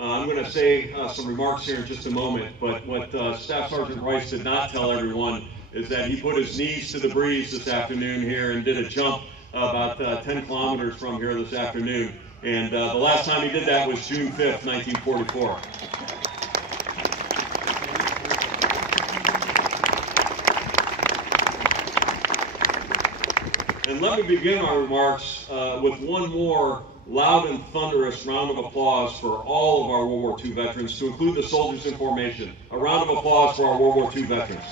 I'm going to say some remarks here in just a moment, but what Staff Sergeant Rice did not tell everyone is that he put his knees to the breeze this afternoon here and did a jump about 10 kilometers from here this afternoon. And the last time he did that was June 5th, 1944. And let me begin our remarks with one more loud and thunderous round of applause for all of our World War II veterans, to include the soldiers in formation. A round of applause for our World War II veterans.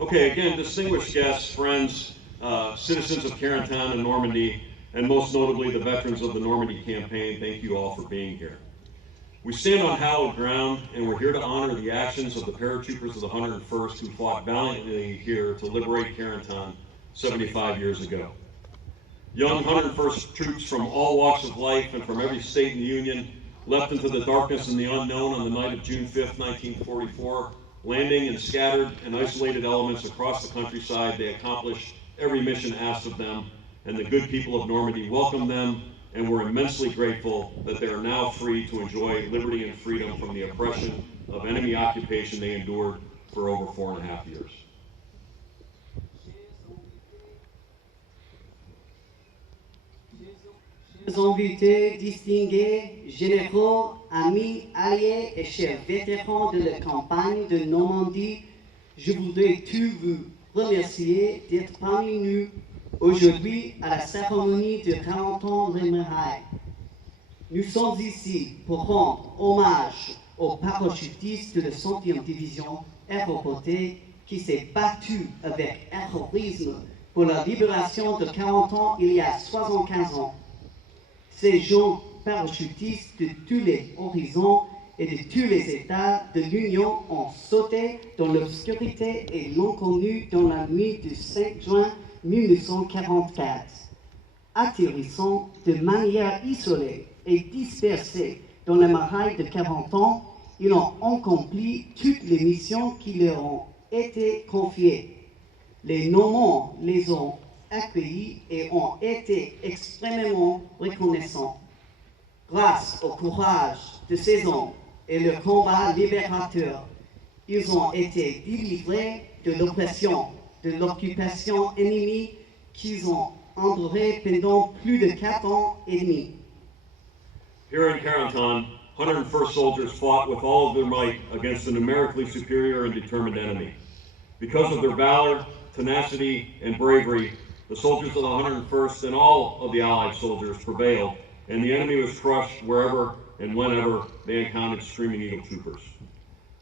Okay, again, distinguished guests, friends, citizens of Carentan and Normandy, and most notably the veterans of the Normandy campaign, thank you all for being here. We stand on hallowed ground, and we're here to honor the actions of the paratroopers of the 101st who fought valiantly here to liberate Carentan 75 years ago. Young 101st troops from all walks of life and from every state in the Union leapt into the darkness and the unknown on the night of June 5th, 1944. Landing in scattered and isolated elements across the countryside, they accomplished every mission asked of them, and the good people of Normandy welcomed them, and we're immensely grateful that they are now free to enjoy liberty and freedom from the oppression of enemy occupation they endured for over 4.5 years. Invités, distingués, généraux, amis, alliés et chers vétérans de la campagne de Normandie, je voudrais tous vous remercier d'être parmi nous aujourd'hui à la cérémonie de 40 ans de Méraille. Nous sommes ici pour rendre hommage aux parachutistes de la 100e division aéroportée qui s'est battue avec héroïsme pour la libération de 40 ans il y a 75 ans. Ces gens parachutistes de tous les horizons et de tous les États de l'Union ont sauté dans l'obscurité et l'ont connu dans la nuit du 5 juin 1944. Atterrissant de manière isolée et dispersée dans les marais de 40 ans, ils ont accompli toutes les missions qui leur ont été confiées. Les Normands les ont accueillis et ont été extrêmement reconnaissants. Grâce au courage de ces hommes et leur combat libérateur, ils ont été délivrés de l'oppression, de l'occupation ennemie qu'ils ont endurée pendant plus de 4 ans et demi. Here in Carentan, 101st soldiers fought with all of their might against a numerically superior and determined enemy. Because of their valor, tenacity, and bravery, the soldiers of the 101st and all of the Allied soldiers prevailed, and the enemy was crushed wherever and whenever they encountered Screaming Eagle troopers.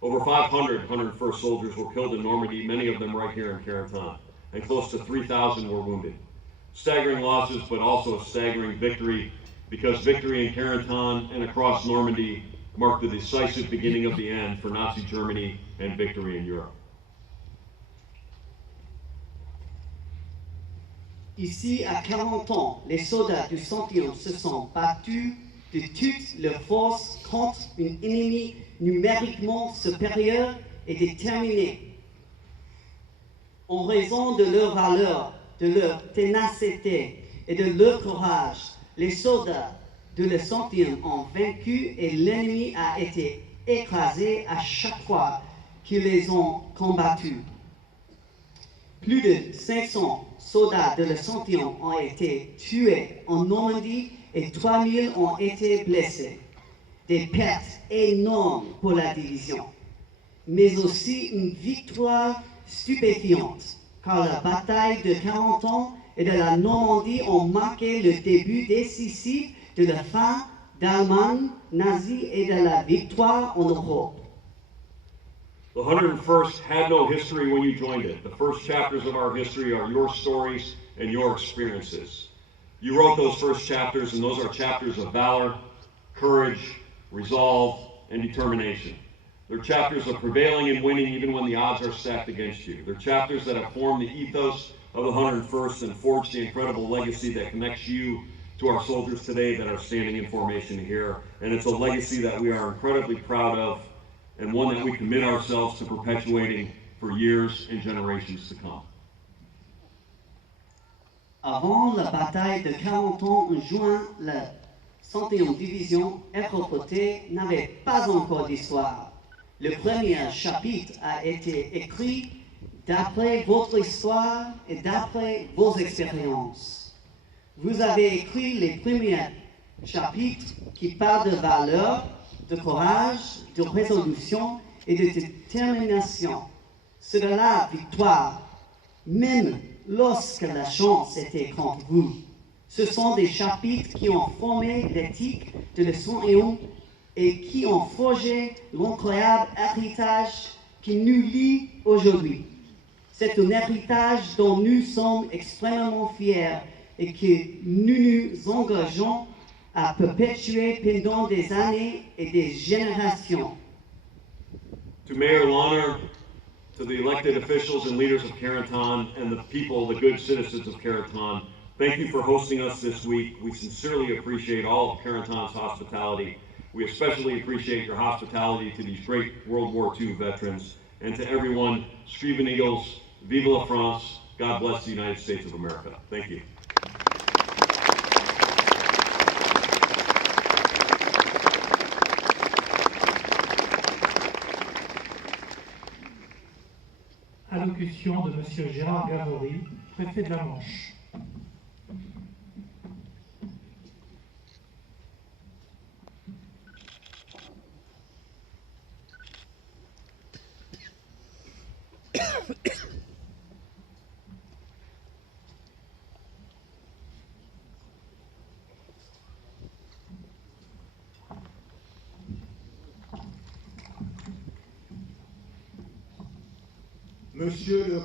Over 500 101st soldiers were killed in Normandy, many of them right here in Carentan, and close to 3,000 were wounded. Staggering losses, but also a staggering victory, because victory in Carentan and across Normandy marked the decisive beginning of the end for Nazi Germany and victory in Europe. Ici, à 40 ans, les soldats du 101 se sont battus de toutes leurs forces contre un ennemi numériquement supérieur et déterminé. En raison de leur valeur, de leur ténacité et de leur courage, les soldats de la 101 ont vaincu et l'ennemi a été écrasé à chaque fois qu'ils les ont combattus. Plus de 500 soldats de la 101 ont été tués en Normandie et 3000 ont été blessés. Des pertes énormes pour la division, mais aussi une victoire stupéfiante, car la bataille de 40 ans et de la Normandie ont marqué le début décisif de la fin d'Allemagne nazie et de la victoire en Europe. The 101st had no history when you joined it. The first chapters of our history are your stories and your experiences. You wrote those first chapters, and those are chapters of valor, courage, resolve, and determination. They're chapters of prevailing and winning even when the odds are stacked against you. They're chapters that have formed the ethos of the 101st and forge the incredible legacy that connects you to our soldiers today that are standing in formation here. And it's a legacy that we are incredibly proud of and one that we commit ourselves to perpetuating for years and generations to come. Avant la bataille de 40 ans en juin, la 101e division ROPT n'avait pas encore d'histoire. Le premier chapitre a été écrit d'après votre histoire et d'après vos expériences. Vous avez écrit les premiers chapitres qui parlent de valeur, de courage, de résolution et de détermination. C'est de la victoire, même lorsque la chance était contre vous. Ce sont des chapitres qui ont formé l'éthique de la 101 et qui ont forgé l'incroyable héritage qui nous lie aujourd'hui. C'est un héritage dont nous sommes extrêmement fiers et que nous nous engageons à perpétuer pendant des années et des générations. To Mayor Lahner, to the elected officials and leaders of Caraton and the people, the good citizens of Caraton, thank you for hosting us this week. We sincerely appreciate all of Caraton's hospitality. We especially appreciate your hospitality to these great World War II veterans. And to everyone, Scriven Eagles, Vive la France, God bless the United States of America. Thank you. Allocution de M. Gérard Gavory, préfet de la Manche. Monsieur le